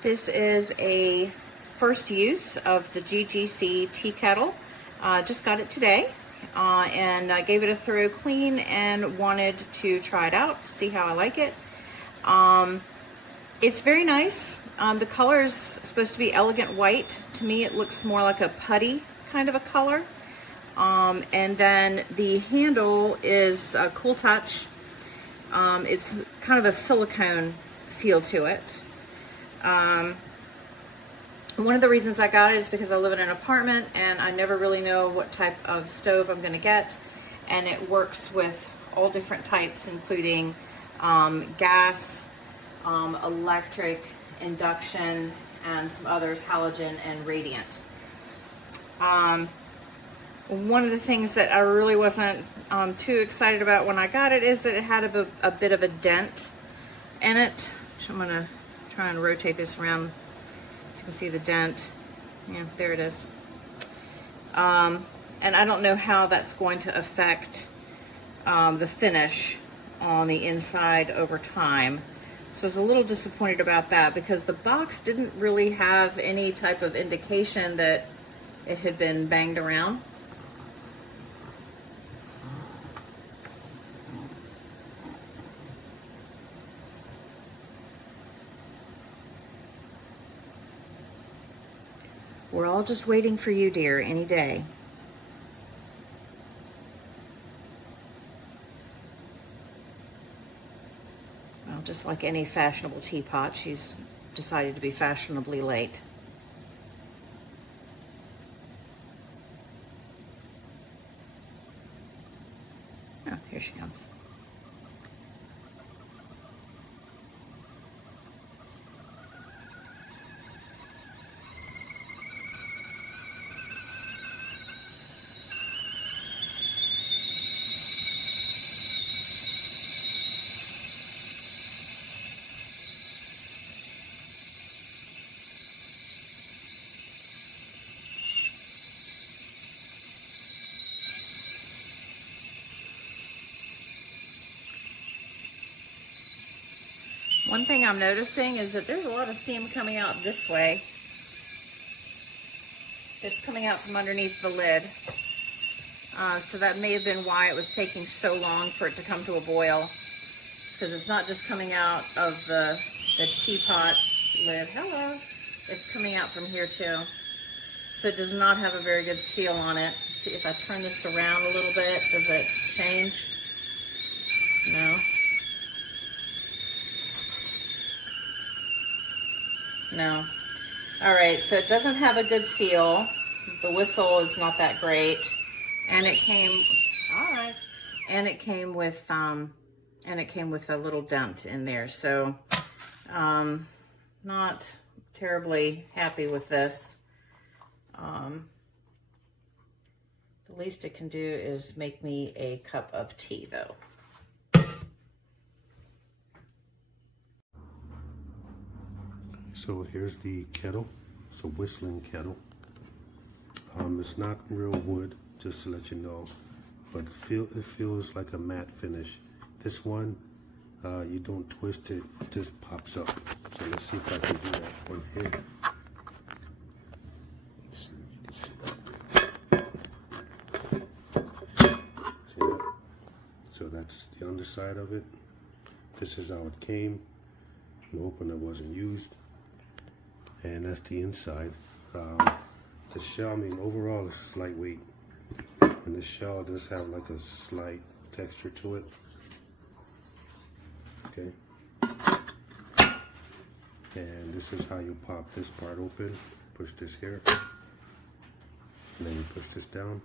This is a first use of the GGC tea kettle. Just got it today and I gave it a thorough clean and wanted to try it out, see how I like it. It's very nice. The color is supposed to be elegant white. To me it looks more like a putty kind of a color. And then the handle is a cool touch. It's kind of a silicone feel to it. One of the reasons I got it is because I live in an apartment and I never really know what type of stove I'm going to get, and it works with all different types, including gas, electric, induction, and some others, halogen and radiant. One of the things that I really wasn't too excited about when I got it is that it had a bit of a dent in it. So I'm going to try and rotate this around so you can see the dent. Yeah, there it is. And I don't know how that's going to affect the finish on the inside over time. So I was a little disappointed about that because the box didn't really have any type of indication that it had been banged around. We're all just waiting for you, dear, any day. Well, just like any fashionable teapot, she's decided to be fashionably late. Oh, here she comes. One thing I'm noticing is that there's a lot of steam coming out this way. It's coming out from underneath the lid. So that may have been why it was taking so long for it to come to a boil. Because it's not just coming out of the teapot lid. Hello. It's coming out from here too. So it does not have a very good seal on it. See if I turn this around a little bit, does it change? No. No. All right, so it doesn't have a good seal. The whistle is not that great, and it came. All right, and it came with a little dent in there. So, not terribly happy with this. The least it can do is make me a cup of tea, though. So here's the kettle. It's a whistling kettle. It's not real wood, just to let you know, but it feels like a matte finish. This one, you don't twist it, it just pops up. So let's see if I can do that one here. Let's see if you can see that. See that? So that's the underside of it. This is how it came. The opener wasn't used. And that's the inside. The shell, I mean, overall it's lightweight, and the shell does have like a slight texture to it. Okay, and this is how you pop this part open. Push this here, and then you push this down.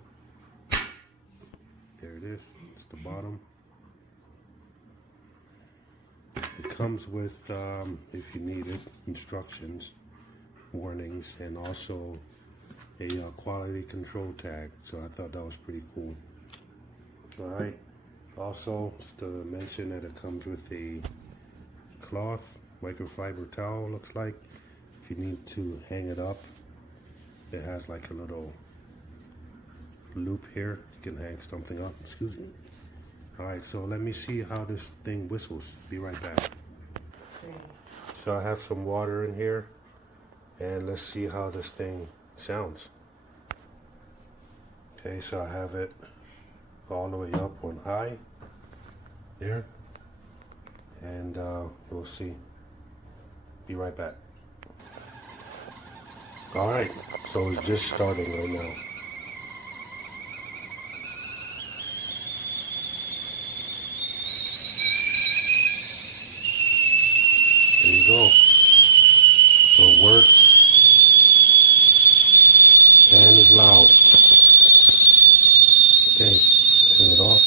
There it is. It's the bottom. It comes with, if you need it, instructions, warnings, and also a quality control tag. So I thought that was pretty cool. All right. Also, just to mention that it comes with a cloth, microfiber towel, looks like. If you need to hang it up, it has like a little loop here. You can hang something up. Excuse me. All right, so let me see how this thing whistles. Be right back. So I have some water in here. and let's see how this thing sounds. Okay, so I have it all the way up on high there, and we'll see. Be right back. All right, so it's just starting right now. There you go. So it works and it's loud. Okay, turn it off.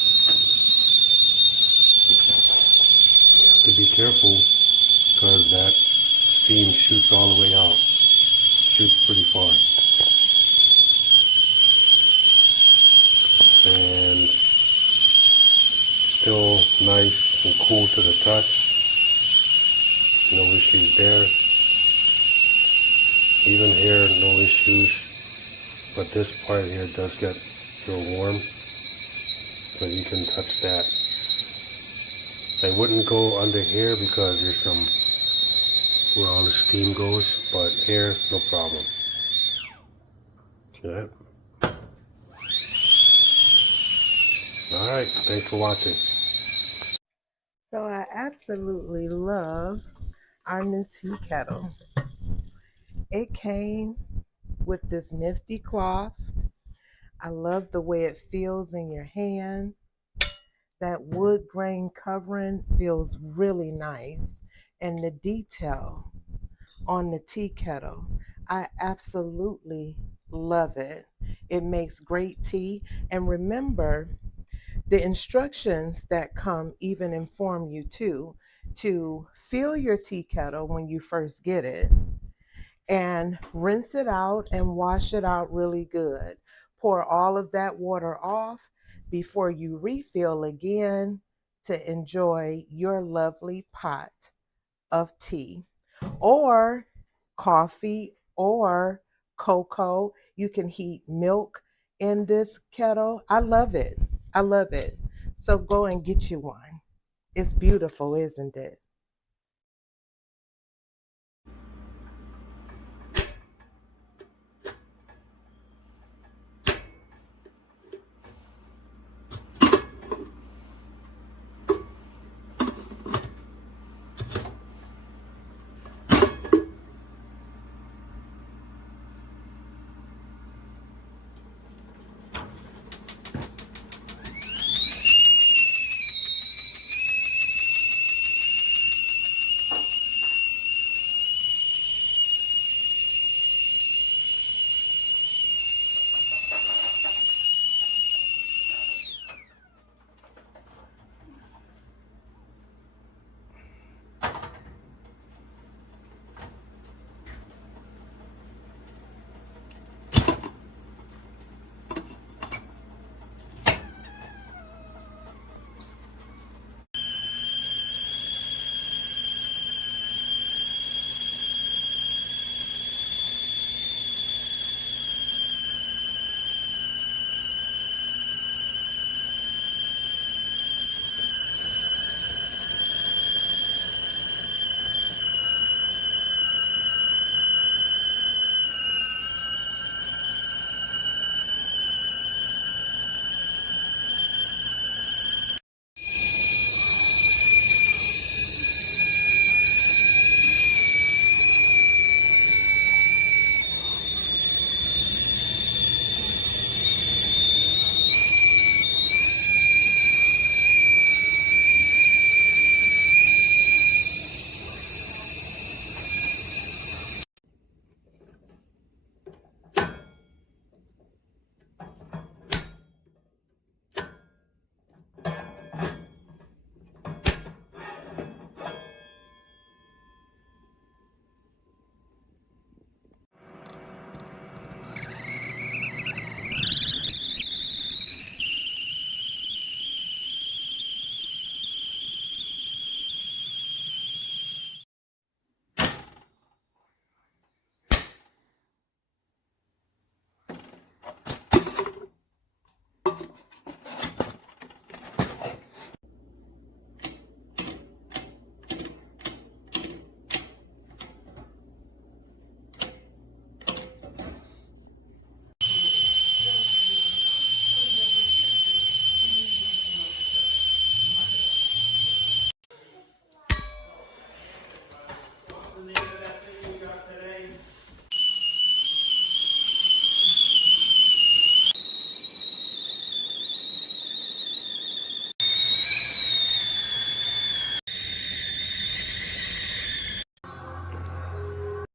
You have to be careful because that steam shoots all the way out. Shoots pretty far. And still nice and cool to the touch. No issues there. Even here, no issues. But this part here does get real warm. But you can touch that. I wouldn't go under here because there's some where all the steam goes, but here, no problem. See that? Alright, thanks for watching. So I absolutely love our new tea kettle. It came with this nifty cloth. I love the way it feels in your hand. That wood grain covering feels really nice. And the detail on the tea kettle, I absolutely love it. It makes great tea. And remember, the instructions that come even inform you too to fill your tea kettle when you first get it and rinse it out and wash it out really good. Pour all of that water off before you refill again to enjoy your lovely pot of tea or coffee or cocoa. You can heat milk in this kettle. I love it. I love it. So go and get you one. It's beautiful, isn't it?